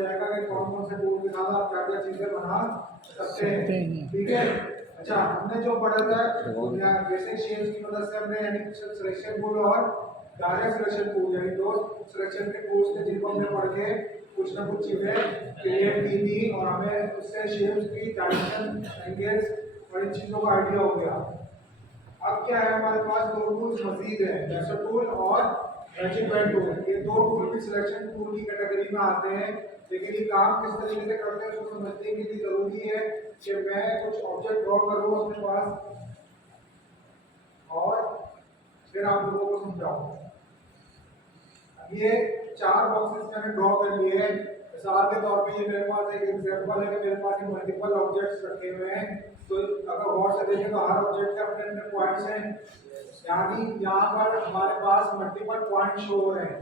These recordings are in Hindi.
जाएगा कि कौन कौन से टूल के साथ आप क्या क्या चीजें बना सकते हैं। ठीक है, अच्छा हमने जो पढ़ा था बेसिक शेप्स की मदद से हमने यानी सिलेक्शन टूल और डायरेक्ट सिलेक्शन टूल यानी दो सिलेक्शन के टूल्स थे जिनको हमने पढ़ के कुछ ना कुछ चीजें क्रिएट की थी और हमें उससे शेप्स की डायरेक्शन एंगल्स और इन चीजों का आइडिया हो गया। अब क्या है हमारे पास दो टूल्स मजीद हैं, लेसर टूल और मैजिक पेन टूल। ये दो टूल भी सिलेक्शन टूल की कैटेगरी में आते हैं, लेकिन ये काम किस तरीके से करते हैं उसको समझने के लिए जरूरी है कि मैं कुछ ऑब्जेक्ट ड्रॉ करूं अपने पास और फिर आप लोगों को समझाऊं। ये चार बॉक्सेस मैंने ड्रॉ कर लिए हैं। मिसाल के तौर पे ये मेरे पास एक एग्जांपल है कि मेरे पास मल्टीपल ऑब्जेक्ट्स रखे हुए हैं, तो अगर गौर से देखें तो हर ऑब्जेक्ट के अपने अपने पॉइंट्स हैं, यानी यहाँ पर हमारे पास मल्टीपल पॉइंट शो हो रहे हैं।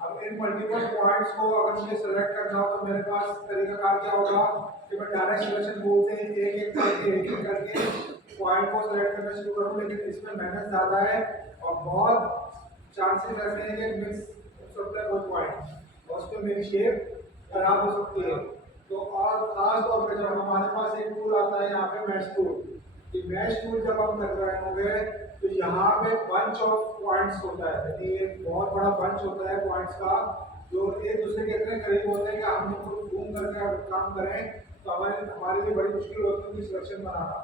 अब इन मल्टीपल पॉइंट्स को अगर मुझे सेलेक्ट करना हो तो मेरे पास तरीकाकार क्या होगा कि मैं डायरेक्ट सिलेक्शन टूल से एक एक करके पॉइंट को सेलेक्ट करना शुरू करूँ, लेकिन इसमें मेहनत ज़्यादा है और बहुत चांसेस ऐसे हैं कि मिस हो सकता है कोई पॉइंट और उस पर मेरी शेप खराब हो सकती है। तो और खास तौर पर जब हमारे पास एक टूल आता है यहाँ पे मैश टूल, ये मैश टूल जब हम कर रहे होंगे तो यहाँ पे बंच ऑफ पॉइंट्स होता है, यानी एक बहुत बड़ा बंच होता है पॉइंट्स का जो एक दूसरे के इतने करीब होते हैं कि हम लोग घूम करके अगर काम करें तो हमारे लिए बड़ी मुश्किल होती है उनकी सिलेक्शन बनाना।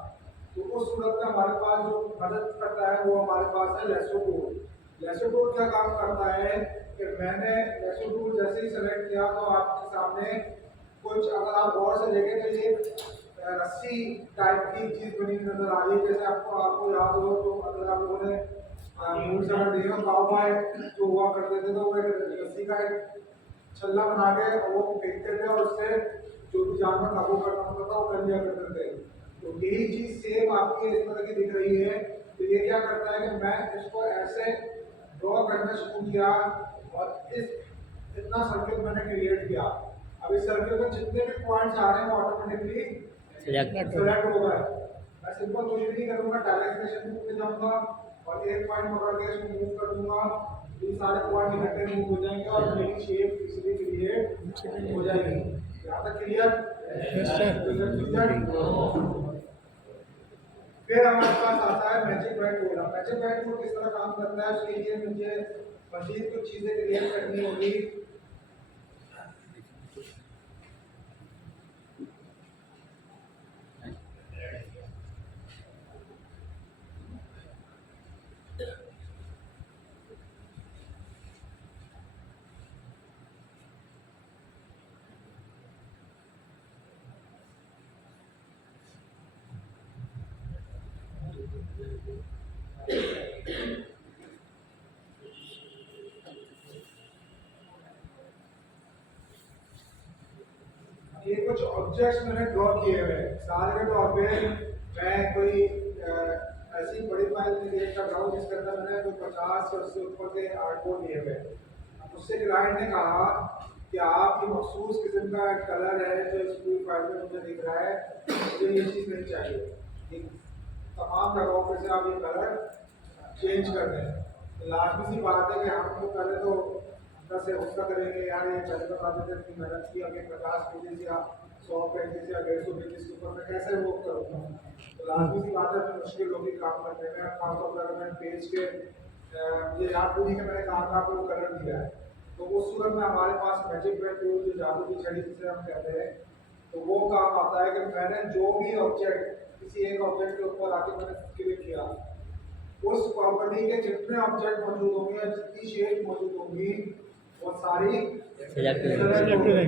तो उस सूरत में हमारे पास जो मदद करता है वो हमारे पास है लेसो टूल। लेसो टूल क्या काम करता है कि मैंने लेसो टूल जैसे ही सेलेक्ट किया तो आपके सामने कुछ, अगर आप गौर से देखें तो ये रस्सी टाइप की चीज बनी नजर आ रही है। जैसे आपको याद हो तो अगर आप लोगों ने मूवी समझ देखा काउबॉय जो हुआ करते थे तो वो एक रस्सी का एक छल्ला बना के वो फेंकते थे और उससे जो भी जानवर काबू करना होता था वो कर लिया करते थे। तो यही चीज सेम आपकी इस तरह की दिख रही है। तो ये क्या करता है कि मैं इसको ऐसे ड्रॉ करना शुरू किया और इतना सर्कल मैंने क्रिएट किया। अब इस सर्कल में जितने भी पॉइंट्स आ रहे हैं वो ऑटोमेटिकली सेलेक्ट हो गए। मैं सिंपल कुछ भी नहीं करूंगा, डायरेक्ट सिलेक्शन पे जाऊंगा और एक पॉइंट पकड़ के इसको मूव कर दूंगा, ये सारे पॉइंट इकट्ठे मूव हो जाएंगे और मेरी शेप इजीली क्रिएट हो जाएगी। यहाँ तक क्लियर? फिर हमारे पास आता है magic pen tool. Magic pen tool किस तरह काम करता है उसके लिए मुझे मजीद कुछ चीजें क्रिएट करनी होगी। ये कुछ ऑब्जेक्ट्स मैंने ड्रॉ किए हुए हैं। मिसाल के तौर पे मैं कोई ऐसी बड़ी फाइल क्रिएट कर रहा हूँ जिसके अंदर मैंने कोई 50 और उससे ऊपर के आर्टबोर्ड लिए हुए हैं। मुझसे क्लाइंट ने कहा कि आप ये मखसूस किस्म का कलर है जो इस पूरी फाइल में मुझे दिख रहा है, मुझे ये चीज़ नहीं चाहिए। तमाम जगहों पर से आप ये कलर चेंज कर दें। तो लाजमी सी बात है कि हम तो पहले तो से उसका करेंगे यार, ये पहले बता देते हैं कि मेहनत की अभी 50 पेजेस या 100 पेजेस या 150 पेजेस के ऊपर मैं कैसे वो करूँगा। तो लाजमी सी बात है फिर मुश्किल होगी काम करने में। खासतौर पर अगर मैंने पेज के मुझे याद नहीं कि मैंने कहाँ कहाँ पर वो कलर दिया है, तो उस सूरत में हमारे पास मैजिक पेन टूल जो जादू की छड़ी जिसे हम कहते हैं, तो वो काम आता है कि मैंने जो भी ऑब्जेक्ट किसी एक ऑब्जेक्ट के ऊपर आके मैंने क्लिक किया, उस प्रॉपर्टी के जितने ऑब्जेक्ट मौजूद होंगे या जितनी शेप मौजूद होंगी वो सारी सेलेक्ट करेंगे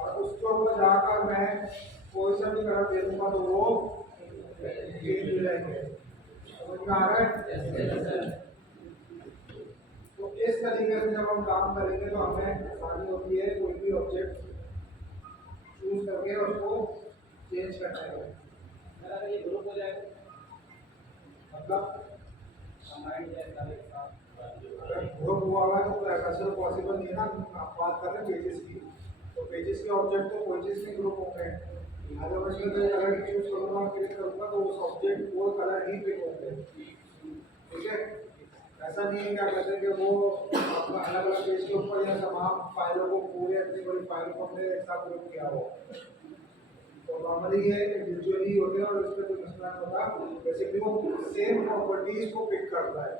और उसके ऊपर जाकर मैं कोई सा भी कलर दे दूंगा तो वो चेंज हो जाएंगे। समझ में आ रहा है? तो इस तरीके से जब हम काम करेंगे तो हमें आसानी होती है कोई भी ऑब्जेक्ट चूज करके उसको चेंज करने में। अगर ये ग्रुप हो जाए मतलब ग्रुप हुआ हुआ तो ऐसा पॉसिबल नहीं है ना। आप बात कर रहे हैं पेजेस की, तो पेजेस के ऑब्जेक्ट तो पेजेस में ग्रुप होंगे। अगर मैं इसमें कोई कलर चूज करूँगा क्लिक करूँगा तो उस ऑब्जेक्ट वो कलर ही पिक होंगे। ठीक है, ऐसा नहीं है क्या कहते हैं कि वो अपना अलग अलग पेज के ऊपर या तमाम फाइलों को पूरे इतनी बड़ी फाइल को हमने एक साथ ग्रुप किया हो। तो नॉर्मली ये इंडिविजुअली होते हैं और इसमें कोई मसला नहीं होता। बेसिकली वो सेम प्रॉपर्टीज को पिक करता है।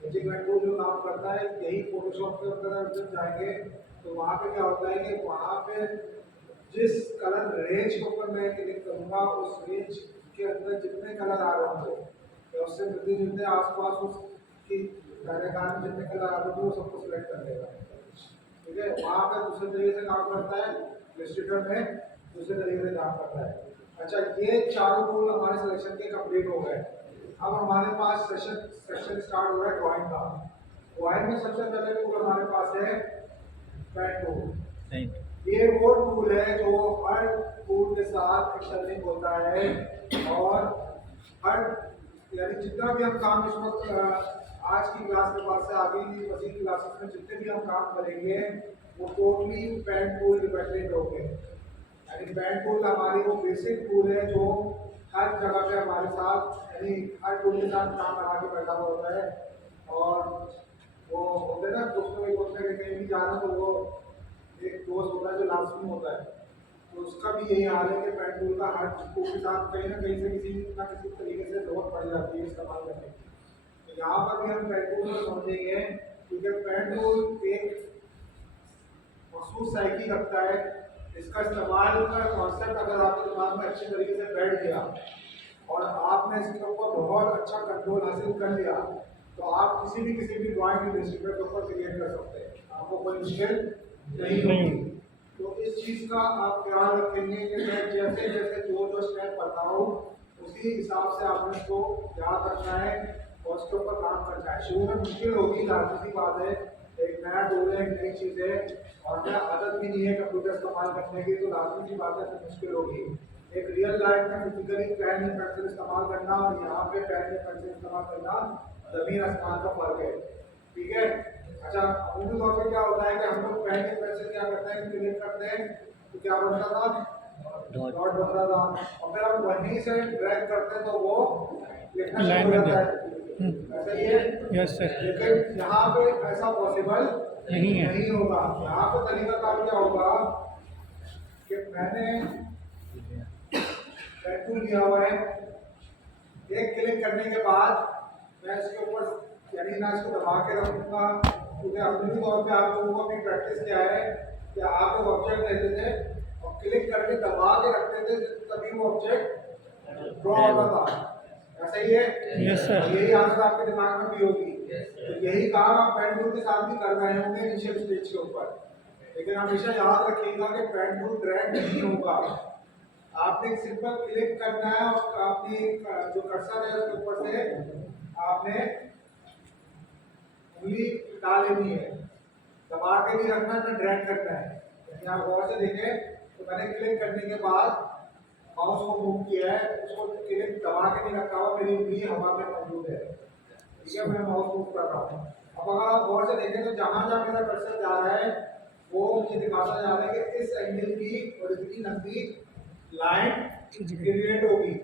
मैजिक टूल जो काम करता है यही फोटोशॉप के अंदर जब जाएंगे तो वहाँ पे क्या होता है कि वहाँ पे जिस कलर रेंज के ऊपर मैं क्लिक करूँगा उस रेंज के अंदर जितने कलर आ रहे होंगे या उससे मिलते जुलते आसपास उसकी डायरेक्ट में जितने कलर आ रहे होंगे वो सबको सिलेक्ट कर लेगा। ठीक है, वहाँ पे दूसरे तरीके से काम करता है, इलस्ट्रेटर में दूसरे तरीके से काम करता है। अच्छा, ये चारों टूल हमारे सिलेक्शन के कंप्लीट हो गए। अब हमारे पास सेक्शन स्टार्ट हो रहा है ड्राइंग का। ड्राइंग में सबसे पहले टूल हमारे पास है पेन टूल। ये वो टूल है जो हर टूल के साथ एक्सटेंडिंग होता है और हर यानी जितना भी हम काम इस वक्त आज की क्लास के बाद से आगे की मसीह क्लासेस में जितने भी हम काम करेंगे वो टोटली पेन टूल डिपेंडेंट होंगे। यानी पेन टूल हमारी वो बेसिक टूल है जो हर जगह पे हमारे साथ यानी हर टूल के साथ काम बना के बैठा हुआ होता है। और वो होते ना दोस्तों एक होता है कि कहीं भी जाना तो वो एक दोस्त होता है जो लाजमी होता है, तो उसका भी यही हाल है कि पेन टूल का हर टूल के साथ कहीं ना कहीं से किसी ना किसी तरीके से जरूरत पड़ जाती है इस्तेमाल करने की। तो यहाँ पर भी हम पेन टूल को समझेंगे क्योंकि पेन टूल एक मखसूस साइकिल रखता है। इसका इस्तेमाल का कॉन्सेप्ट अगर आपके दिमाग में अच्छे तरीके से बैठ गया और आपने इसके ऊपर बहुत अच्छा कंट्रोल हासिल कर लिया तो आप किसी भी ड्राइंग की डिस्ट्रिक्ट के ऊपर क्रिएट कर सकते हैं, आपको कोई मुश्किल नहीं होगी। तो इस चीज़ का आप ख्याल रखेंगे कि मैं जैसे जैसे जो स्टेप बताऊँ उसी हिसाब से आपने इसको याद रखना है और उसके ऊपर काम करना है। शुरू में मुश्किल होगी, लाजमी सी बात है, एक नया टूल है, एक नई चीज़ है और नया आदत भी नहीं है कंप्यूटर इस्तेमाल करने की, तो लाजमी सी बात है तो मुश्किल होगी। एक रियल लाइफ में फिजिकली पेन या पेंसिल इस्तेमाल करना और यहाँ पे पेन या पेंसिल इस्तेमाल करना जमीन आसमान का फर्क है। ठीक है। अच्छा, अमूमन तौर पे क्या होता है कि हम लोग पेन या पेंसिल क्या करते हैं, क्लिक करते हैं तो क्या बनता था, डॉट बनता था और फिर हम वहीं से ड्रैग करते हैं तो वो लिखना शुरू हो जाता है। ऐसा ही है। Yes sir. लेकिन यहाँ पे ऐसा पॉसिबल नहीं होगा। यहाँ पे तरीका काम क्या होगा कि मैंने पेन टूल लिया हुआ है, एक क्लिक करने के बाद मैं इसके ऊपर यानी ना इसको दबा के रखूँगा क्योंकि अमूमन तौर पे आप लोगों को अपनी प्रैक्टिस क्या है कि आप लोग ऑब्जेक्ट लेते थे और क्लिक करके दबा के रखते थे तभी वो ऑब्जेक्ट ड्रॉ होता था। ऐसा ही है। Yes sir. यही आदत आपके दिमाग में भी होगी। तो यही काम आप पेन टूल के साथ भी कर रहे होंगे इनिशियल स्टेज के ऊपर। लेकिन हमेशा याद रखिएगा कि पेन टूल ड्रैग नहीं होगा, आपने सिंपल क्लिक करना है और आपने जो कर्सर है उसके ऊपर से आपने उंगली डाल लेनी है, दबा के नहीं रखना ना ड्रैग करना है। यदि आप गौर से देखें तो मैंने क्लिक करने के बाद माउस को मूव किया है, उसको क्लिक दबा के नहीं रखा हुआ, मेरी उंगली हवा में मौजूद है। ठीक है, मैं माउस मूव कर रहा हूँ। अब अगर आप गौर से देखें तो जहाँ जहाँ मेरा कर्सर जा रहा है वो मुझे दिखाता जा रहा है कि इस एंगल की और इतनी नजदीक लाइन क्रिएट होगी।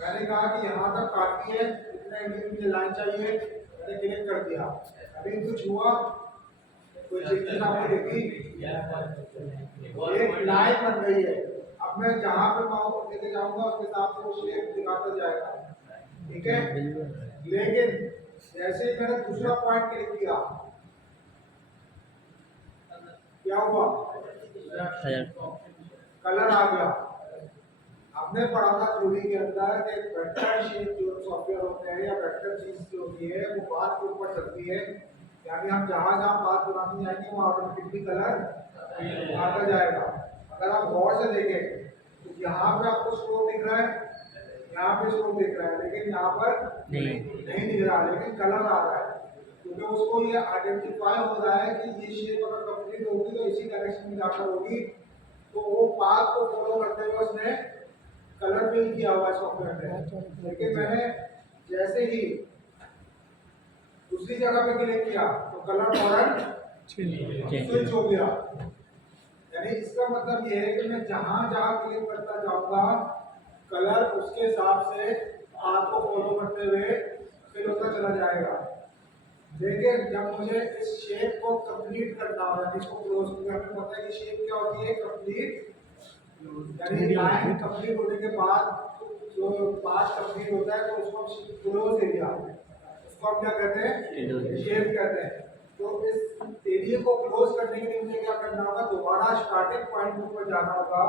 मैंने कहा कि यहाँ तक काफी है, इतना एंगल की मुझे लाइन चाहिए, मैंने क्लिक कर दिया। अभी कुछ हुआ, कोई चेंजेस आपको देखी, एक लाइन बन गई है। अब मैं जहाँ पे माउस लेके जाऊंगा उसके हिसाब से वो शेप दिखाता जाएगा। ठीक है, लेकिन जैसे ही मैंने दूसरा पॉइंट क्लिक किया क्या हुआ, कलर आ गया। हमने पढ़ा था थ्योरी के अंदर कि वेक्टर शेप जो सॉफ्टवेयर होते हैं या वेक्टर चीज जो होती है वो बात के ऊपर चलती है, यानी हम जहाँ जहाँ बात बनाते जाएंगे वहाँ ऑटोमेटिकली कलर आता जाएगा। अगर आप गौर से देखें तो यहाँ पे आपको स्ट्रोक दिख रहा है, यहाँ पे स्ट्रोक दिख रहा है, लेकिन यहाँ पर नहीं दिख रहा, लेकिन कलर आ रहा है क्योंकि उसको ये आइडेंटिफाई हो रहा है कि ये शेप अगर कंप्लीट होगी तो इसी डायरेक्शन में जाकर होगी, तो वो पाथ को फॉलो करते हुए उसने कलर फिल किया हुआ है सॉफ्टवेयर में। लेकिन मैंने जैसे ही दूसरी जगह पे क्लिक किया तो कलर फौरन स्विच हो गया। यानी इसका मतलब ये है कि मैं जहां जहां क्लिक करता जाऊंगा कलर उसके हिसाब से पाथ को फॉलो करते हुए फिल होता चला जाएगा। देखिए जब मुझे इस शेप को कंप्लीट करना हो यानी इसको क्लोज करना, हमें पता है कि शेप क्या होती है, कंप्लीट यानी लाइन कंप्लीट होने के बाद जो पार्ट कंप्लीट होता है तो उसको क्लोज एरिया, उसको हम क्या कहते हैं, शेप कहते हैं। तो इस एरिया को क्लोज करने के लिए मुझे क्या करना होगा, दोबारा स्टार्टिंग पॉइंट के ऊपर जाना होगा,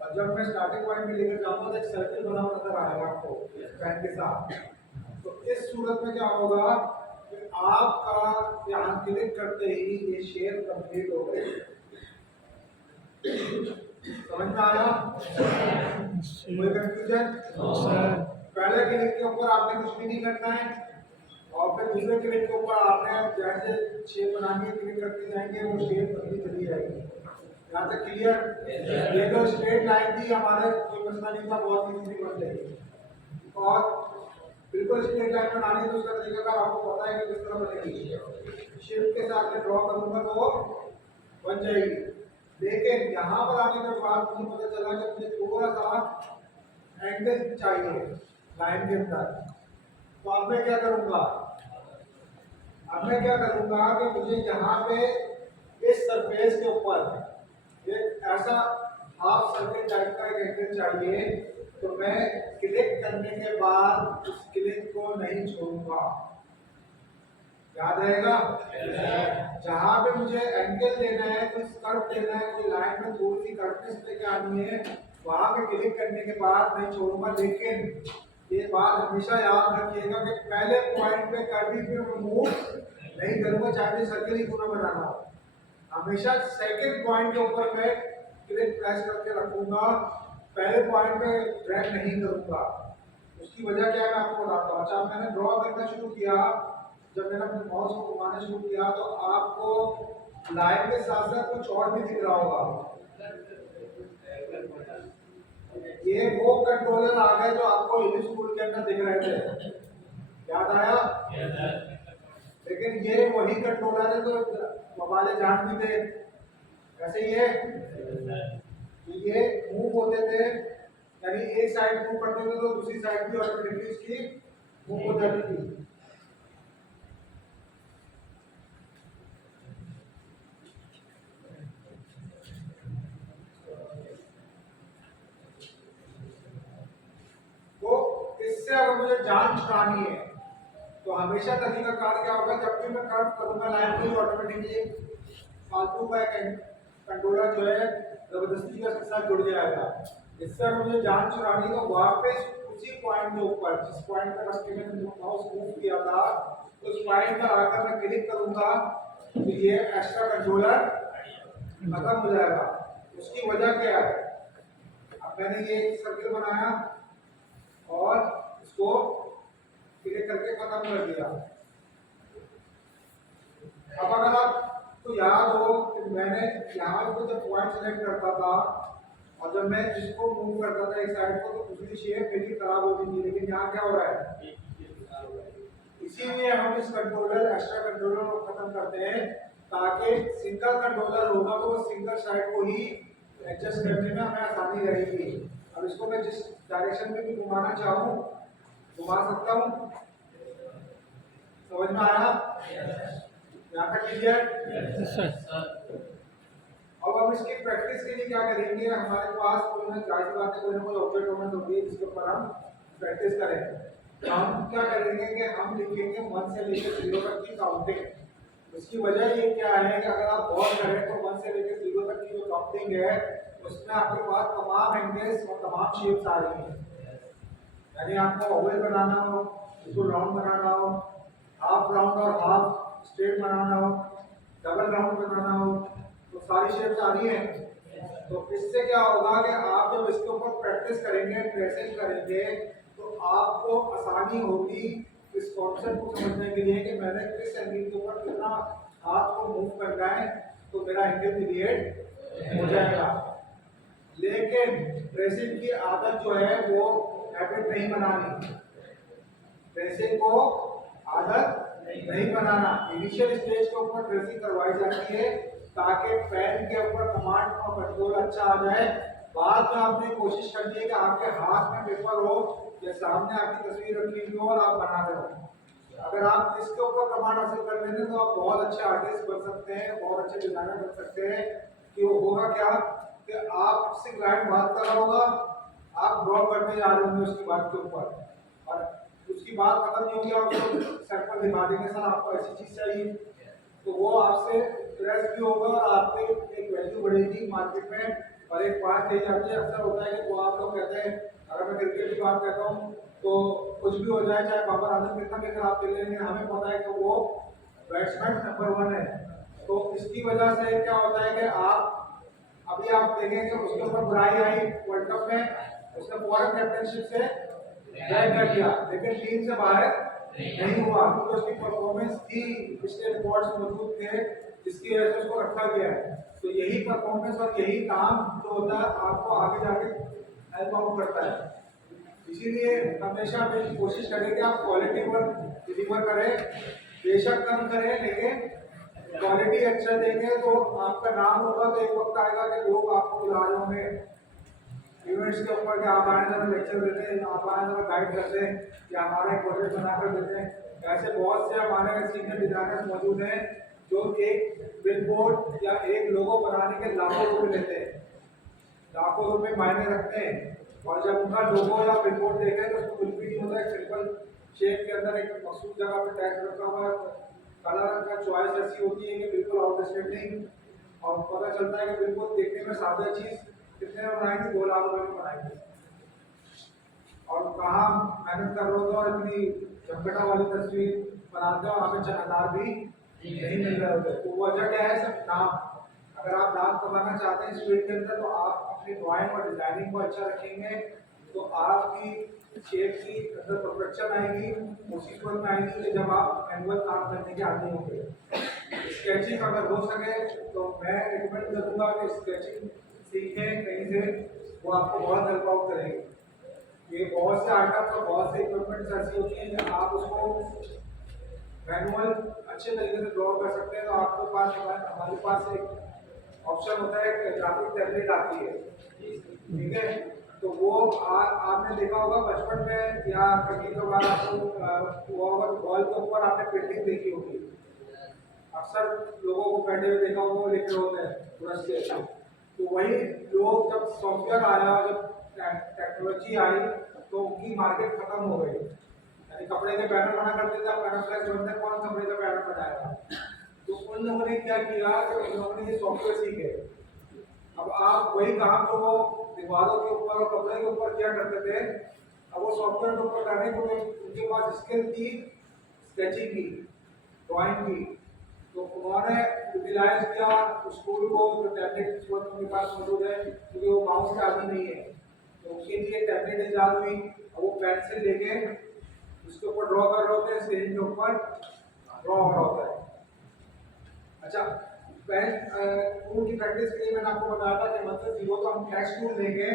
और जब मैं स्टार्टिंग पॉइंट में लेकर जाऊंगा तो एक सर्कल बना हुआ नजर आएगा आपको पेन के साथ। तो इस सूरत में क्या होगा कि आपका यहाँ क्लिक करते ही ये शेप कंप्लीट हो गई। समझ में आया? कोई कंफ्यूजन? पहले क्लिक के ऊपर आपने कुछ भी नहीं करना है, और फिर दूसरे क्लिक के ऊपर आपने जैसे शेप बनानी है क्लिक करते जाएंगे, वो शेप बनती चली जाएगी। यहाँ तक क्लियर? ये तो स्ट्रेट लाइन थी हमारे, कोई मसला नहीं था, बहुत इजीली बन जाएगी। और बिल्कुल स्ट्रेट लाइन बनानी है तो उसका तरीका का आपको पता है कि किस तरह बनेगी। शेप के साथ में ड्रॉ करूंगा तो बन जाएगी। लेकिन यहाँ पर आने के बाद मुझे पता चला कि मुझे थोड़ा सा एंगल चाहिए लाइन के अंदर। तो अब मैं क्या करूंगा, कि मुझे यहाँ पे इस सरफेस के ऊपर एक ऐसा हाफ सर्कल टाइप का एक एंगल चाहिए। तो मैं क्लिक करने के बाद उस क्लिक को नहीं छोड़ूंगा, याद रहेगा? जहां पे मुझे एंगल देना है, कोई कर्व देना है, कोई लाइन में थोड़ी सी कर्वनेस लेके आनी है, वहां पे क्लिक करने के बाद नहीं छोड़ूंगा। लेकिन ये बात हमेशा याद रखिएगा कि पहले पॉइंट पे कभी भी मूव नहीं करूंगा, चाहे सर्कल ही पूरा बनाना हो। हमेशा सेकंड पॉइंट के ऊपर मैं क्लिक प्रेस करके रखूंगा, पहले पॉइंट पे ड्रैग नहीं करूंगा। उसकी वजह क्या है मैं आपको बताता हूँ। अच्छा, मैंने ड्रॉ करना शुरू किया, जब मैंने अपने माउस को घुमाना शुरू किया तो आपको लाइन के साथ साथ कुछ और भी दिख रहा होगा। ये वो कंट्रोलर आ गए जो आपको इंग्लिश स्कूल के अंदर दिख रहे थे, याद आया? लेकिन ये वही कंट्रोलर है तो मोबाइल जान भी थे। ऐसे ये मूव होते थे, यानी एक साइड मूव करते थे तो दूसरी साइड भी ऑटोमेटिकली उसकी मूव हो जाती थी। इससे अगर मुझे जान छुड़ानी है तो हमेशा तरीका कार क्या होगा, जब भी मैं कर्व करूंगा लाइन को ऑटोमेटिकली फालतू का एक कंट्रोलर जो है जबरदस्ती का साथ जुड़ जाएगा। इससे अगर मुझे जान छुड़ानी तो वापस उसी पॉइंट के ऊपर जिस पॉइंट पर मैंने माउस मूव किया था उस पॉइंट पर आकर मैं क्लिक करूंगा तो ये एक्स्ट्रा कंट्रोलर खत्म हो जाएगा। उसकी वजह क्या है, अब मैंने ये एक सर्कल बनाया और इसको क्लिक करके खत्म कर दिया। अब अगर आपको याद हो कि मैंने यहाँ को जब पॉइंट सेलेक्ट करता था और जब मैं इसको मूव करता था एक साइड को तो दूसरी शेप मेरी खराब होती थी, लेकिन यहाँ क्या हो रहा है, इसीलिए हम इस कंट्रोलर एक्स्ट्रा कंट्रोलर को खत्म करते हैं ताकि सिंगल कंट्रोलर होगा तो वो सिंगल साइड को ही एडजस्ट करने में हमें आसानी रहेगी। अब इसको मैं जिस डायरेक्शन में भी घुमाना चाहूँ घुमा सकता हूँ। समझ में आया? यहाँ तक क्लियर? अब हम इसकी प्रैक्टिस के लिए क्या करेंगे, हमारे पास कोई ना जाहिर बात है कोई ना कोई ऑब्जेक्ट होना चाहिए जिसके ऊपर हम प्रैक्टिस करें। तो हम क्या करेंगे कि हम लिखेंगे 1 से लेकर 0 तक की काउंटिंग। उसकी वजह ये क्या है कि अगर आप गौर करें तो 1 से लेकर 0 तक की जो काउंटिंग है उसमें आपके पास तमाम एंगल्स और तमाम शेप्स आ रही हैं। यानी आपको ओवल बनाना हो, उसको राउंड बनाना हो, हाफ राउंड और हाफ स्ट्रेट बनाना हो, डबल राउंड बनाना हो, तो सारी शेप्स आ रही हैं। तो इससे क्या होगा कि आप जब इसके ऊपर प्रैक्टिस करेंगे, ट्रेसिंग करेंगे, तो आपको आसानी होगी इस कॉन्सेप्ट को समझने के लिए कि मैंने किस एंगल के ऊपर कितना हाथ को मूव करना है तो मेरा एंगल क्रिएट हो जाएगा। लेकिन ट्रेसिंग की आदत जो है वो हैबिट नहीं बनानी, ट्रेसिंग को आदत नहीं बनाना। इनिशियल स्टेज के ऊपर ट्रेसिंग करवाई जाती है ताकि पेन के ऊपर कमांड का कंट्रोल अच्छा आ जाए। बाद में आपने कोशिश करनी है कि आपके हाथ में पेपर हो या सामने आपकी तस्वीर रखी हुई हो और आप बना रहे हो, अगर आप इसके ऊपर कमांड हासिल कर लेते हैं तो आप बहुत अच्छे आर्टिस्ट बन सकते हैं, बहुत अच्छे डिजाइनर बन सकते हैं। कि वो होगा क्या कि आपसे क्लाइंट बात कर रहा होगा, आप ड्रॉ करने जा रहे होंगे उसकी बात के ऊपर, और उसकी बात खत्म नहीं होगी, आप उसको सैंपल दिखा देंगे, सर आपको ऐसी चीज चाहिए, तो वो आपसे इंटरेस्ट भी होगा और आपकी एक वैल्यू बढ़ेगी मार्केट में। और एक बात कही जाती है, अक्सर होता है कि वो आप लोग कहते हैं, अगर मैं क्रिकेट की बात करता हूँ तो कुछ भी हो जाए, चाहे बाबर आजम कितना भी खराब खेल लेंगे, हमें पता है कि वो बैट्समैन नंबर 1 है। तो इसकी वजह से क्या होता है कि आप अभी आप देखेंगे उसके ऊपर बुराई आई वर्ल्ड कप में, उसने फॉरेन कैप्टनशिप से ड्रैग कर दिया, लेकिन टीम से बाहर नहीं हुआ क्योंकि उसकी परफॉर्मेंस थी, पिछले रिकॉर्ड्स मौजूद थे जिसकी वजह से उसको रखा गया है। तो यही परफॉर्मेंस और यही काम जो होता है आपको आगे जाके हेल्प आउट करता है। इसीलिए हमेशा अपनी कोशिश करें कि आप क्वालिटी पर डिलीवर करें, बेशक कम करें लेकिन क्वालिटी अच्छा देंगे तो आपका नाम होगा, तो एक वक्त आएगा कि लोग आपको बुला रहे होंगे इवेंट्स के ऊपर कि आप आए जरा लेक्चर देते हैं, आप आए जरा गाइड करते हैं या हमारा एक प्रोजेक्ट बनाकर देते हैं। ऐसे बहुत से हमारे सीनियर डिजाइनर्स मौजूद हैं जो एक बिलबोर्ड या एक लोगो बनाने के लाखों रुपए लेते हैं, लाखों रुपए मायने रखते हैं, और जब उनका लोगो या बिलबोर्ड देखें तो उसको कुछ भी नहीं होता, एक सिंपल शेप के अंदर एक मखसूस जगह पे टैग रखा हुआ है, काला रंग का चॉइस ऐसी होती है कि बिल्कुल आउटस्टैंडिंग, और पता चलता है कि बिल्कुल देखने में सादा चीज कितने में बनाएंगे, 2 लाख रुपए में बनाएंगे, और कहाँ मेहनत कर रहे हो तो और इतनी झपटा वाली तस्वीर बनाते हो, हमें चनादार भी नहीं मिल रहे होते। तो वजह क्या है, सब नाम। अगर आप नाम कमाना चाहते हैं इस फील्ड के अंदर तो आप अपनी ड्राइंग और डिजाइनिंग को अच्छा रखेंगे तो आपकी शेप की अंदर परफेक्शन आएगी, उसी स्वर में आएगी कि जब आप मैनुअल काम करने के आदि होंगे। स्केचिंग अगर हो सके तो मैं रिकमेंड करूँगा कि स्केचिंग सीखें कहीं से, वो आपको बहुत हेल्प आउट करेगी। ये बहुत से आइटम्स और बहुत से इक्विपमेंट्स ऐसी होती हैं कि आप उसको मैनुअल अच्छे तरीके से ड्रॉ कर सकते हैं। तो आपके पास हमारे पास एक ऑप्शन होता है, ग्राफिक टैबलेट आती है, ठीक है, तो वो आपने देखा होगा बचपन में या कभी कभार आपको वॉल के ऊपर आपने पेंटिंग देखी होगी, अक्सर लोगों को बैठे हुए देखा होगा, वो लिख रहे होते हैं ब्रश से। तो वही लोग जब सॉफ्टवेयर आया, जब टेक्नोलॉजी आई तो उनकी मार्केट खत्म हो गई। यानी कपड़े के बैनर बना करते थे, अब फ्लैश बनते कौन कपड़े का बैनर बनाएगा। तो उन लोगों ने क्या किया कि उन लोगों ने ये सॉफ्टवेयर सीखे। अब आप वही काम जो वो दीवारों के ऊपर और कपड़े के ऊपर क्या करते थे, अब वो सॉफ्टवेयर के ऊपर करने को उनके पास स्किल थी स्केचिंग की, ड्राइंग की, तो उन्होंने यूटिलाइज किया स्कूल को, जो टैबलेट उनके पास मौजूद है क्योंकि वो माउस के आदि नहीं है, तो उसके लिए टैबलेट ईजाद हुई। अब वो पेंसिल लेके उसके ऊपर ड्रॉ कर रहे होते हैं, स्क्रीन के ऊपर ड्रॉ हो रहा होता है। अच्छा, पेन टूल की प्रैक्टिस के लिए मैंने आपको बताया था कि मतलब 0 तो हम टेक्स्ट टूल लेंगे।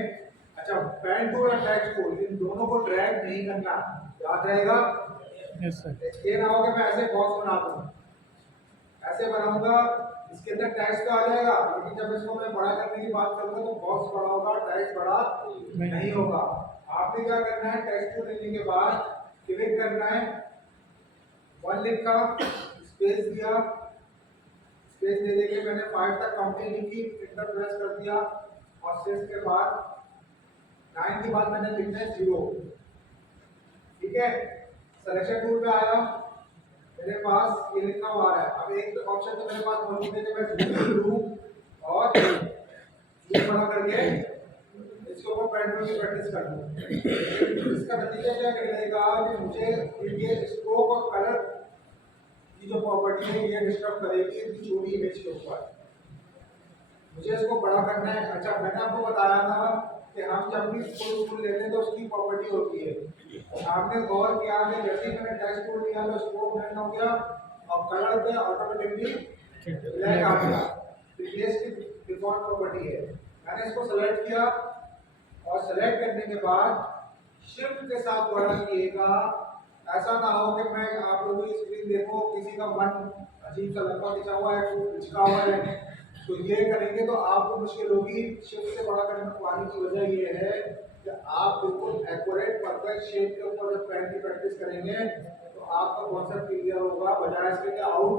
अच्छा, पेन टूल और टेक्स्ट टूल इन दोनों को ड्रैग नहीं करना, याद रहेगा। Yes sir. ये ना हो कि मैं ऐसे बॉक्स बना दूं, ऐसे बनाऊंगा, इसके अंदर टेक्स्ट तो आ जाएगा, लेकिन जब इसको मैं बड़ा करने की बात करूंगा तो बॉक्स बड़ा होगा, टेक्स्ट बड़ा नहीं होगा। आपने क्या करना है, टेक्स्ट टूल लेने के बाद क्लिक करना है, 1 लिखा, स्पेस दिया, स्पेस दे देके मैंने 5 तक काउंटिंग लिखी, इंटर प्रेस कर दिया, और स्पेस के बाद 9 के बाद मैंने लिखना है 0, ठीक है। सिलेक्शन टूल पे आया, मेरे पास ये लिखा हुआ है। अब एक ऑप्शन तो मेरे पास मौजूद है कि मैं जूम लूं और जूम बड़ा करके इसके ऊपर पेन टूल की प्रैक्टिस कर लूं। इसका नतीजा क्या निकलेगा कि मुझे ये स्ट्रोक और कलर की जो प्रॉपर्टी है ये डिस्टर्ब करेगी इतनी छोटी इमेज के ऊपर, मुझे इसको बड़ा करना है। अच्छा, मैंने आपको बताया था कि हम जब भी स्कूल लेते हैं तो उसकी प्रॉपर्टी होती है, आपने गौर किया कि जैसे ही मैंने टेक्स्ट टूल लिया तो स्ट्रोक ब्लैंक हो गया और कलर पे ऑटोमेटिकली ब्लैक आ गया, तो ये इसकी डिफॉल्ट प्रॉपर्टी है। मैंने इसको सेलेक्ट किया और सेलेक्ट करने के बाद शिफ्ट के साथ बड़ा किएगा, ऐसा ना हो कि मैं आप लोगों की स्क्रीन देखो किसी का मन अजीब सा लंबा खिंचा हुआ है, लिखा हुआ है, तो ये करेंगे तो आपको मुश्किल होगी। शिफ्ट से बड़ा करने की वजह ये है कि आप बिल्कुल एक्यूरेट परफेक्ट शेप के ऊपर जब पैन की प्रैक्टिस करेंगे तो आपका कॉन्सेप्ट क्लियर होगा, बजाय इसके कि आउट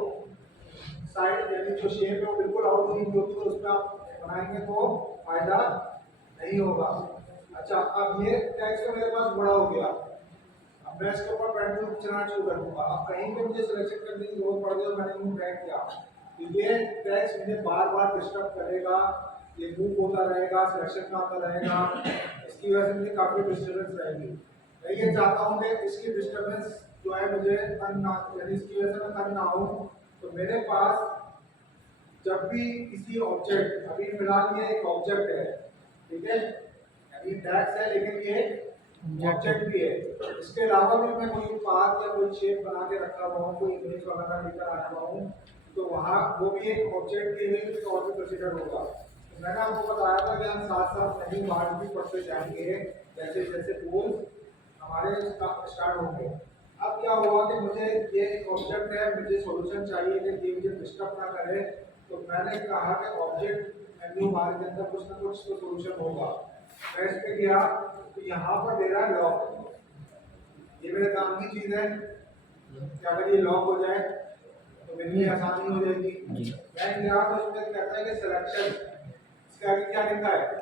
साइड यानी जो शेप है वो बिल्कुल आउट नहीं होगी, तो उसमें आप बनाएंगे तो फायदा नहीं होगा। अच्छा, अब ये टेक्स्ट तो मेरे पास बड़ा हो गया, अब मैं इसके ऊपर पेंटूल चलाना शुरू कर दूंगा। अब कहीं पे मुझे सिलेक्शन करने की जरूरत पड़ गई और मैंने मूव ड्रैग किया, तो ये टेक्स्ट मुझे बार बार डिस्टर्ब करेगा, ये मूव होता रहेगा, सिलेक्शन में आता रहेगा, इसकी वजह से मुझे काफी डिस्टर्बेंस रहेगी। मैं ये चाहता हूँ कि इसकी डिस्टर्बेंस जो है मुझे ना, यानी इसकी वजह से मैं तंग ना हूँ। तो मेरे पास जब भी किसी ऑब्जेक्ट, अभी फिलहाल ये एक ऑब्जेक्ट है, ठीक है, यानी टैक्स है लेकिन ये ऑब्जेक्ट भी है, इसके अलावा भी मैं कोई पाथ या कोई शेप बना के रखा हुआ हूँ, कोई इमेज वगैरह लेकर आया हुआ हूँ, तो वहाँ वो भी एक ऑब्जेक्ट के लिए कुछ और भी कंसिडर होगा। तो मैंने आपको बताया था कि हम साथ साथ नहीं बाहर भी पढ़ते जाएंगे जैसे जैसे गोल्स हमारे स्टार्ट होंगे। अब क्या हुआ कि मुझे ये एक ऑब्जेक्ट है, मुझे सॉल्यूशन चाहिए कि ये मुझे डिस्टर्ब ना करे, तो मैंने कहा कि ऑब्जेक्ट मेन्यू बार के अंदर कुछ ना कुछ तो सॉल्यूशन होगा। मैं इस पे गया तो यहाँ पर दे रहा है लॉक, ये मेरे काम की चीज है कि अगर ये लॉक हो जाए तो मेरे लिए आसानी हो जाएगी। मैं गया तो इसमें कहता है कि सिलेक्शन, इसके आगे क्या लिखा है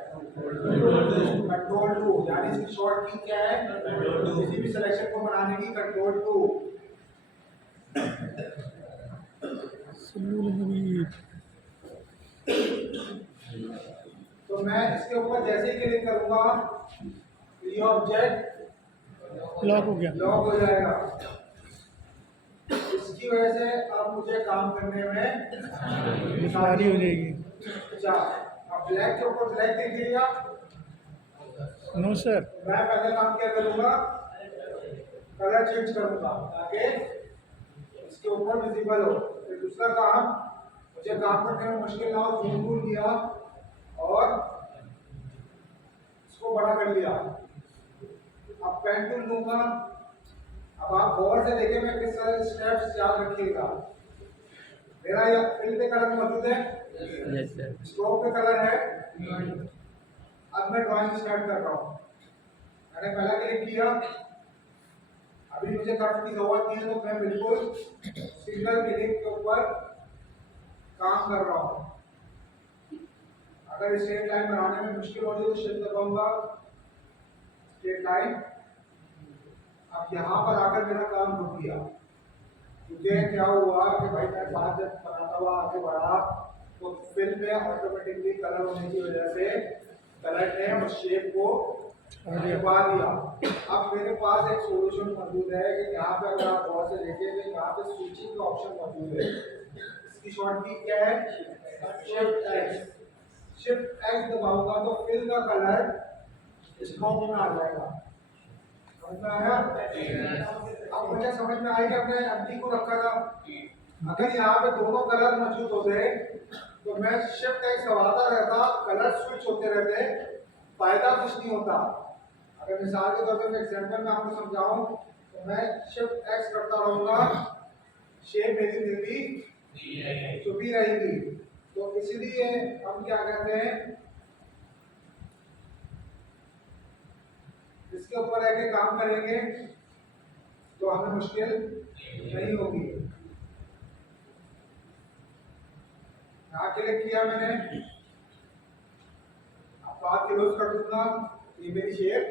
कंट्रोल 2, यानी इसकी शॉर्ट की क्या है, किसी भी सिलेक्शन को बनाने की कंट्रोल 2। तो मैं इसके ऊपर जैसे ही क्लिक करूंगा ये ऑब्जेक्ट लॉक हो गया, लॉक हो जाएगा। इसकी वजह से अब मुझे काम करने में आसानी हो जाएगी। अच्छा, अब ब्लैक के ऊपर ब्लैक देख लीजिएगा। नो सर, मैं पहले काम क्या करूंगा, कलर चेंज करूंगा ताकि इसके ऊपर विजिबल हो। फिर दूसरा काम, मुझे काम करने में मुश्किल ना हो, जूम टूल लिया और इसको बड़ा कर लिया। अब पेन टूल लूंगा। अब आप गौर से देखें मैं किस तरह स्टेप्स याद रखिएगा। मेरा यह फिल पे कलर मौजूद है, यस सर, स्ट्रोक पे कलर है। अब मैं ड्राइंग स्टार्ट कर रहा हूँ। मैंने पहला क्लिक किया, अभी मुझे कर्व की जरूरत नहीं है तो मैं बिल्कुल सिंगल क्लिक के ऊपर काम कर रहा हूँ। अगर स्ट्रेट लाइन बनाने में मुश्किल हो रही है तो शिफ्ट दबाऊंगा, स्ट्रेट लाइन। अब यहाँ पर आकर मेरा काम रुक गया, क्योंकि क्या हुआ कि भाई मैं बात जब बनाता हुआ आगे बढ़ा तो फिल में ऑटोमेटिकली कलर होने की वजह से कलर ने उस शेप को दबा दिया। अब मेरे पास एक सॉल्यूशन मौजूद है कि यहाँ पे अगर आप गौर से देखें तो यहाँ पे स्विचिंग का ऑप्शन मौजूद है। इसकी शॉर्ट की क्या है, शिफ्ट एक्स। शिफ्ट एक्स दबाऊंगा तो फिल का कलर स्ट्रोक में आ जाएगा। समझ में आया? अब मुझे समझ में आया कि अपने एम्प्टी को रखा था, अगर यहाँ पे दोनों कलर मौजूद होते तो मैं शिफ्ट एक्स दबाता रहता, कलर स्विच होते रहते, फायदा कुछ नहीं होता। अगर मिसाल के तौर पे मैं एग्जांपल में आपको समझाऊं तो मैं शिफ्ट एक्स करता रहूंगा, शेप मेरी मिलती छुपी रहेगी। तो इसलिए हम क्या कहते हैं, इसके ऊपर रह के काम करेंगे तो हमें मुश्किल नहीं होगी। यहाँ क्लिक किया मैंने, अब बात क्लोज कर दूंगा, ये मेरी शेप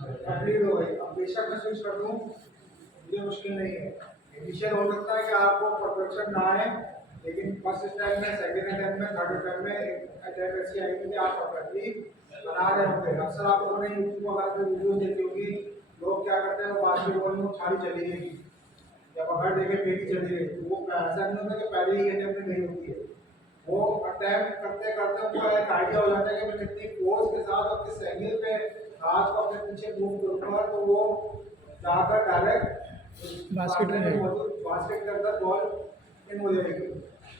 कंप्लीट हो गई। अब बेशक मैं स्विच कर दूं मुझे मुश्किल नहीं है। इनिशियल हो सकता है कि आपको परफेक्शन ना आए, लेकिन फर्स्ट स्टेप में, सेकंड अटेम्प्ट में, थर्ड अटेम्प्ट में अटेम्प्ट ऐसी आएगी कि आप परफेक्टली बना रहे होंगे। अक्सर आप लोगों ने यूट्यूब वगैरह पे वीडियोस देखी होगी, लोग क्या करते हैं वो बास्केटबॉल में उछाली चली गई या पकड़ देके फेंकी चली गई, तो वो ऐसा नहीं होता कि पहले ही अटेम्प्ट में नहीं होती है। वो अटेम्प्ट करते करते उनको एक आइडिया हो जाता है कि मैं कितनी फोर्स के साथ और किस एंगल पे हाथ को अपने पीछे मूव करूंगा तो वो जाकर डायरेक्ट बास्केट के अंदर बॉल इन हो जाएगी।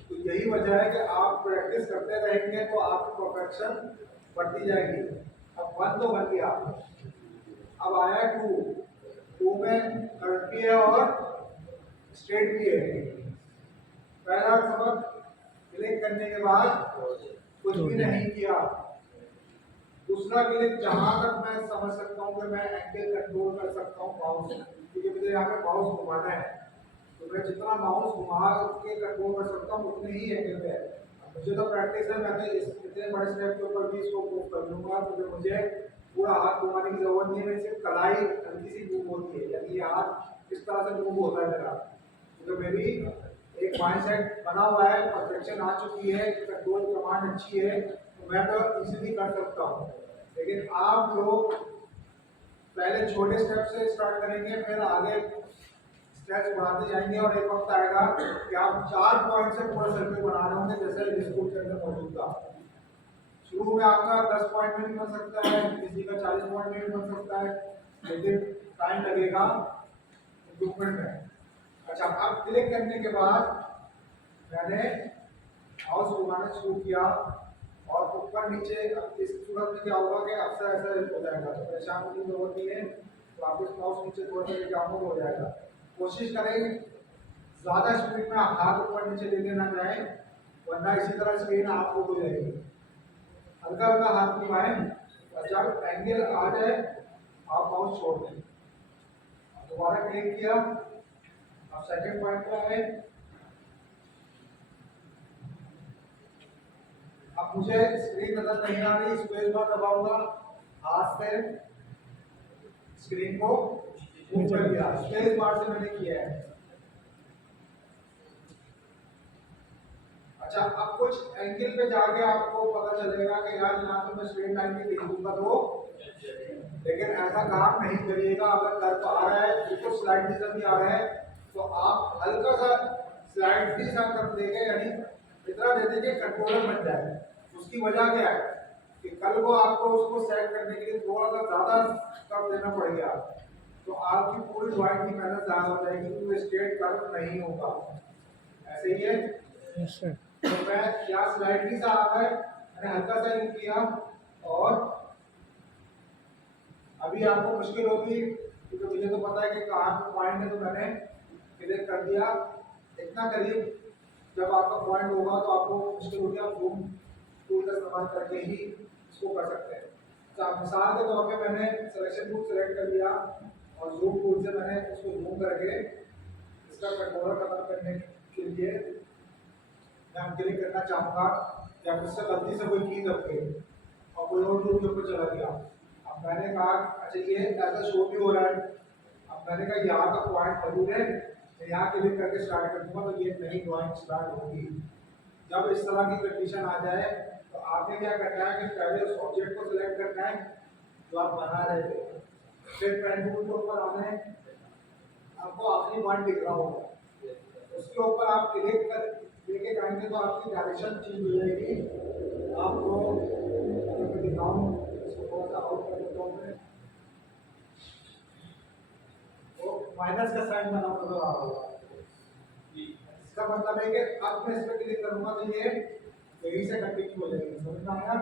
तो यही वजह है कि आप प्रैक्टिस करते रहेंगे तो आपकी परफेक्शन बढ़ती जाएगी। अब 1 तो बन गया, अब आया 2 में कर्व भी है और स्ट्रेट भी है। पहला सबक क्लिक करने के बाद कुछ भी नहीं किया। दूसरा क्लिक जहां तक मैं समझ सकता हूँ कि मैं एंगल कंट्रोल कर सकता हूँ माउस, क्योंकि मुझे यहाँ पे माउस घुमाना है, तो मैं जितना माउस घुमा के कंट्रोल कर सकता हूँ उतने ही एंगल पे है। मुझे तो प्रैक्टिस है, मैं तो इतने बड़े स्टेप के ऊपर भी इसको मूव कर लूंगा, क्योंकि मुझे पूरा हाथ घुमाने की जरूरत नहीं है, मेरी सिर्फ कलाई हल्की सी मूव होती है, यानी ये हाथ इस तरह से मूव होता है मेरा, क्योंकि मेरी एक माइंडसेट बना हुआ है, परफेक्शन आ चुकी है, कंट्रोल कमांड अच्छी है, तो मैं तो इजीली कर सकता हूँ। लेकिन आप लोग पहले छोटे स्टेप से स्टार्ट करेंगे, फिर आगे स्टेप्स बढ़ाते जाएंगे, और एक वक्त आएगा कि आप 4 पॉइंट से पूरा सर्कल बना रहे होंगे, जैसे स्कूल के अंदर मौजूद था। शुरू में आपका 10 पॉइंट में भी बन सकता है, किसी का 40 पॉइंट में भी बन सकता है, लेकिन टाइम लगेगा इम्प्रूवमेंट में। अच्छा, अब क्लिक करने के बाद मैंने माउस घुमाना शुरू किया, और ऊपर नीचे इस सूरत में क्या होगा कि अक्सर ऐसा हो जाएगा, तो परेशान होने की जरूरत नहीं है, तो आप इस माउस नीचे थोड़ा सा लेके आओगे हो जाएगा। कोशिश करें ज़्यादा स्पीड में हाथ ऊपर नीचे लेके ना जाए, वरना इसी तरह स्क्रीन आपको हो जाएगी। हल्का हल्का हाथ घुमाएं, और जब एंगल आ जाए आप माउस छोड़ दें। दोबारा क्लिक किया, अब सेकंड पॉइंट पे आए। अब मुझे स्क्रीन नजर नहीं आ रही, स्पेस बार दबाऊंगा, हाथ से स्क्रीन को मूव कर दिया, स्पेस बार से मैंने किया है। अच्छा, अब कुछ एंगल पे जाके आपको पता चलेगा कि यार यहाँ तो मैं स्ट्रेट लाइन भी देख दूंगा, तो लेकिन ऐसा काम नहीं करिएगा। अगर कर पा रहा है, बिल्कुल स्लाइड भी आ रहा है, तो आप हल्का सा स्लाइड भी सा कर देंगे, यानी इतना दे देंगे कंट्रोलर बन जाए। उसकी वजह क्या है कि कल को आपको उसको सेट करने के लिए थोड़ा सा ज्यादा कर देना पड़ेगा, तो आपकी पूरी ज्वाइंट की मेहनत ज़्यादा हो जाएगी, तो स्ट्रेट कर्व नहीं होगा। ऐसे ही है। Yes sir. तो मैं यहाँ स्लाइडली सा आ रहा है, मैंने हल्का सा यूज किया, और अभी आपको मुश्किल होगी क्योंकि मुझे तो पता है कि कहाँ पे पॉइंट है, तो मैंने क्लिक कर दिया। इतना करीब जब आपका पॉइंट होगा तो आपको मुश्किल होगी, आप जूम टूल का इस्तेमाल करके ही इसको कर सकते हैं। तो मिसाल के तौर पे मैंने सिलेक्शन टूल सेलेक्ट कर लिया, और जूम टूल से मैंने उसको जूम करके इसका कंट्रोलर खत्म करने के लिए मैं क्लिक करना चाहूँगा कि आप इससे गलती से कोई कीज रखे और कोई और टूल के ऊपर चला गया। अब मैंने कहा अच्छा ये ऐसा शो भी हो रहा है, अब मैंने कहा यहाँ का पॉइंट मौजूद है, मैं यहाँ क्लिक करके स्टार्ट कर दूंगा, तो ये नई ड्राइंग स्टार्ट होगी। जब इस तरह की कंडीशन आ जाए तो आपने क्या करना है कि पहले उस ऑब्जेक्ट को सिलेक्ट करना है जो आप बना रहे थे, फिर पेन टूल के ऊपर आना है, आपको आखिरी पॉइंट दिख रहा होगा, उसके ऊपर आप क्लिक कर लेके जाएंगे तो आपकी डायरेक्शन चेंज हो जाएगी। आपको दिखाऊं, इसको थोड़ा सा आउट कर देता हूँ मैं, तो माइनस का साइन बना नजर आ रहा होगा। इसका मतलब है कि अब मैं इस पर क्लिक करूंगा तो ये यहीं से कंटिन्यू हो जाएगी। समझ में आया?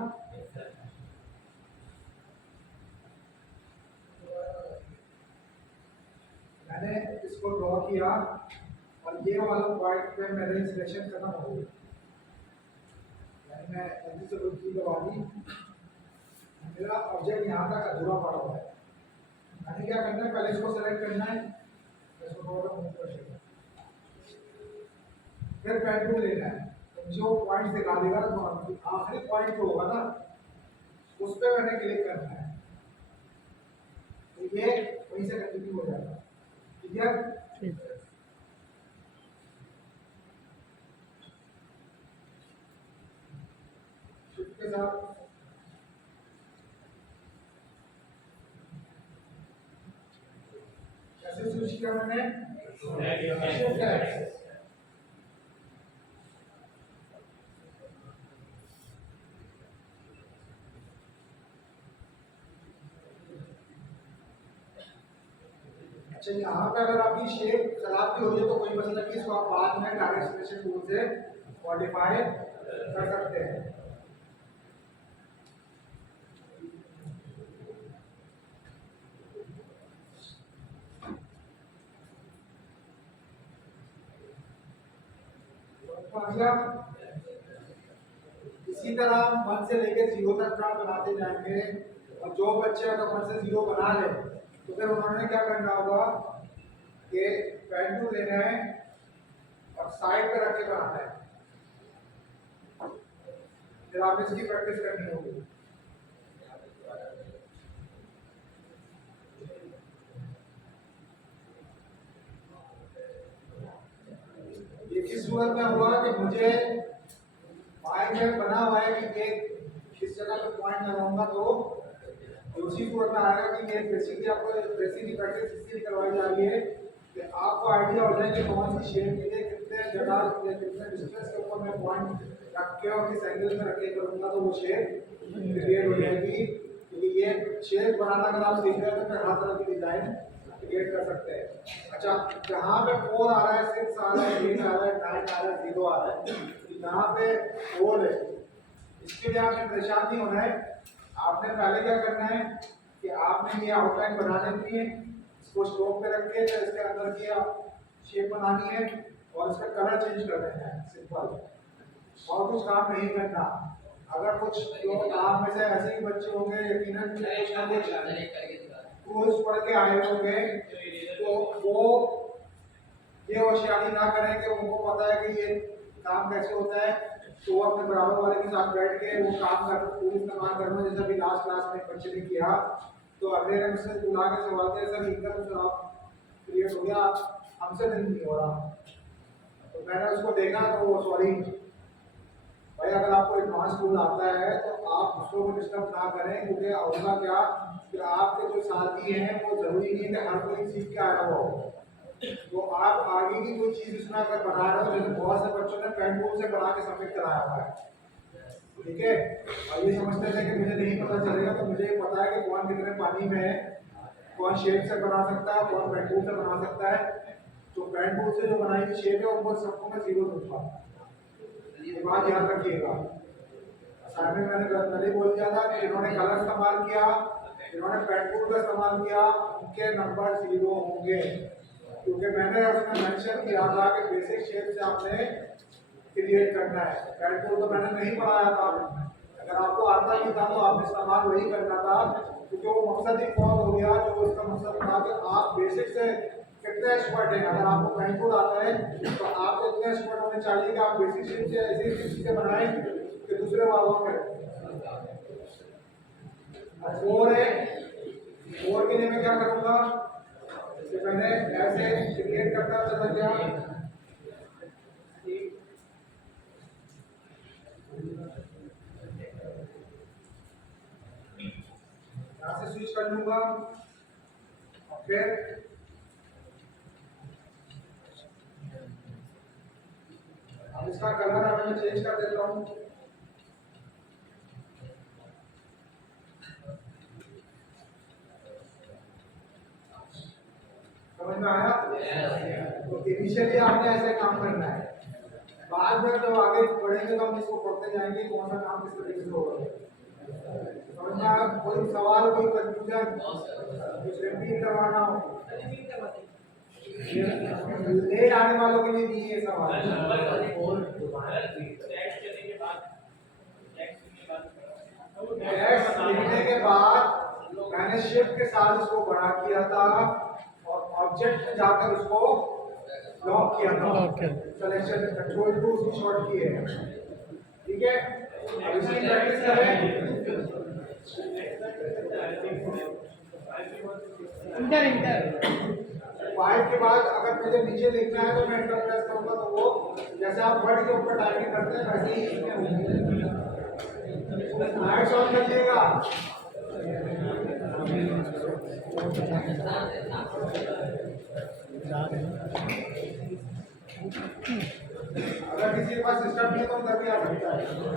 मैंने इसको ड्रॉ किया, और ये वाला पॉइंट पे मेरे सिलेक्शन खत्म हो गई, यानी मैं जल्दी से कोई की दबा दी, मेरा ऑब्जेक्ट यहाँ तक अधूरा पड़ा हुआ है। मैंने क्या करना है, पहले इसको सेलेक्ट करना है, इसको थोड़ा मूव कर देना, फिर पेन टूल लेना है, तो जो पॉइंट दिखा देगा तो आखिरी पॉइंट जो होगा ना उस पर मैंने क्लिक करना है, तो ये वहीं से कंटिन्यू हो जाएगा। ठीक है? ठीक है। शिफ्ट के साथ कैसे स्विच किया मैंने? Shift x. अच्छा, यहाँ पे अगर आपकी शेप खराब भी हो जाए तो कोई मसला नहीं, इसको आप बाद में डायरेक्ट सिलेक्शन टूल से मॉडिफाई कर सकते हैं। तो इसी तरह हम 1 से लेकर 0 तक ग्राफ बनाते जाएंगे, और जो बच्चे अगर 1 से 0 बना ले तो फिर उन्होंने क्या करना होगा कि पेन टूल लेना है और साइड पे रख के बनाना है। फिर आप इसकी प्रैक्टिस करनी होगी। ये किस सूरत में हुआ कि मुझे माइंड में बना हुआ है कि ये किस जगह पे पॉइंट लगाऊंगा, तो उसी सूरत में आएगा कि ये बेसिकली आपको बेसिक की प्रैक्टिस इसलिए करवाई जा रही है कि आपको आइडिया हो जाए कि कौन सी शेप के लिए कितने जगह या कितने डिस्टेंस के ऊपर मैं पॉइंट रख के और किस एंगल में रख के करूंगा तो वो शेप क्रिएट हो जाएगी। क्योंकि ये शेप बनाना अगर आप सीख रहे हो तो फिर हर तरह की डिजाइन क्रिएट कर सकते हैं। अच्छा, जहाँ पे 4 आ रहा है, 6 आ रहा है, 8 आ रहा है, 9 आ रहा है, 0 आ रहा है, यहाँ पे 4 है, इसके लिए आपने परेशान नहीं होना है। आपने पहले क्या करना है कि आपने ये आउटलाइन बना लेनी है, इसको स्टॉक पे रख के तो इसके अंदर की शेप बनानी है और इसका कलर चेंज कर देना है, सिंपल, और कुछ काम नहीं करना। अगर कुछ लोग आप में से ऐसे ही बच्चे होंगे यकीनन कुछ ना कुछ कोर्स पढ़ के आए होंगे, तो वो ये होशियारी ना करें कि उनको पता है कि ये काम कैसे होता है, तो वो अपने बराबर वाले के साथ बैठ के वो काम कर पूरी इस्तेमाल करना। जैसे अभी लास्ट क्लास में एक बच्चे ने किया, तो अगले रंग से बुला के सवाल किया, सर इनका तो क्रिएट हो गया, हमसे नहीं हो रहा। तो मैंने उसको देखा तो वो सॉरी भाई, अगर आपको एडवांस टूल आता है तो आप दूसरों को डिस्टर्ब ना करें, क्योंकि होगा क्या कि आपके जो साथी हैं वो जरूरी नहीं है कि हर कोई सीख के आया हो। तो आप आगे की कोई चीज इसमें अगर बना रहे हो, जैसे बहुत से बच्चों ने पेन टूल से बना के सबमिट कराया हुआ है, ठीक है, और ये समझते थे कि मुझे नहीं पता चलेगा, तो मुझे पता है कि कौन कितने पानी में है, कौन शेप से बना सकता है, कौन पेन टूल से बना सकता है। तो पेन टूल से जो बनाई हुई शेप है उनको सबको मैं 0 दूंगा, ये बात याद रखिएगा। असाइनमेंट मैंने पहले बोल दिया था कि इन्होंने कलर इस्तेमाल किया, इन्होंने पेन टूल का इस्तेमाल किया, उनके नंबर 0 होंगे, क्योंकि मैंने उसमें मेंशन किया था कि बेसिक शेप से आपने क्रिएट करना है। पेन टूल तो मैंने नहीं पढ़ाया था, अगर आपको आता ही था तो आपने इस्तेमाल वही करना था, क्योंकि वो मकसद ही फॉल हो गया। जो उसका मकसद था कि आप बेसिक से कितने एक्सपर्ट हैं। अगर आपको पेन टूल आता है तो आपको इतने एक्सपर्ट होने चाहिए कि आप बेसिक शेप से ऐसी चीजें बनाएं कि दूसरे वालों में। 4 है, 4 के लिए मैं क्या करूंगा कि मैंने ऐसे क्रिएट करता चला गया, यहाँ से स्विच कर लूंगा और फिर अब इसका कलर अब मैं चेंज कर देता हूँ। समझ में आया? तो इनिशियली आपने ऐसे काम करना है, बाद में जब आगे बढ़ेंगे तो हम इसको पढ़ते जाएंगे कौन सा काम किस तरीके से होगा। समझ में आया? कोई सवाल, कोई कंफ्यूजन, कुछ रिपीट करवाना हो, ले आने वालों के लिए नहीं है सवाल। टेक्स्ट लिखने के बाद मैंने शिफ्ट के साथ उसको बड़ा किया था और ऑब्जेक्ट में जाकर उसको लॉक किया था, सिलेक्शन कंट्रोल टू उसकी शॉर्ट की है, ठीक है। अब इसकी प्रैक्टिस करें। इंटर 5 के बाद अगर मुझे नीचे लिखना है तो मैं एंटर प्रेस करूंगा, तो वो जैसे आप वर्ड के ऊपर टाइपिंग करते हैं वैसे ही इसमें होंगे। लाइट्स ऑन करिएगा। अगर किसी के पास सिस्टम नहीं है तो उधर भी आ सकता है।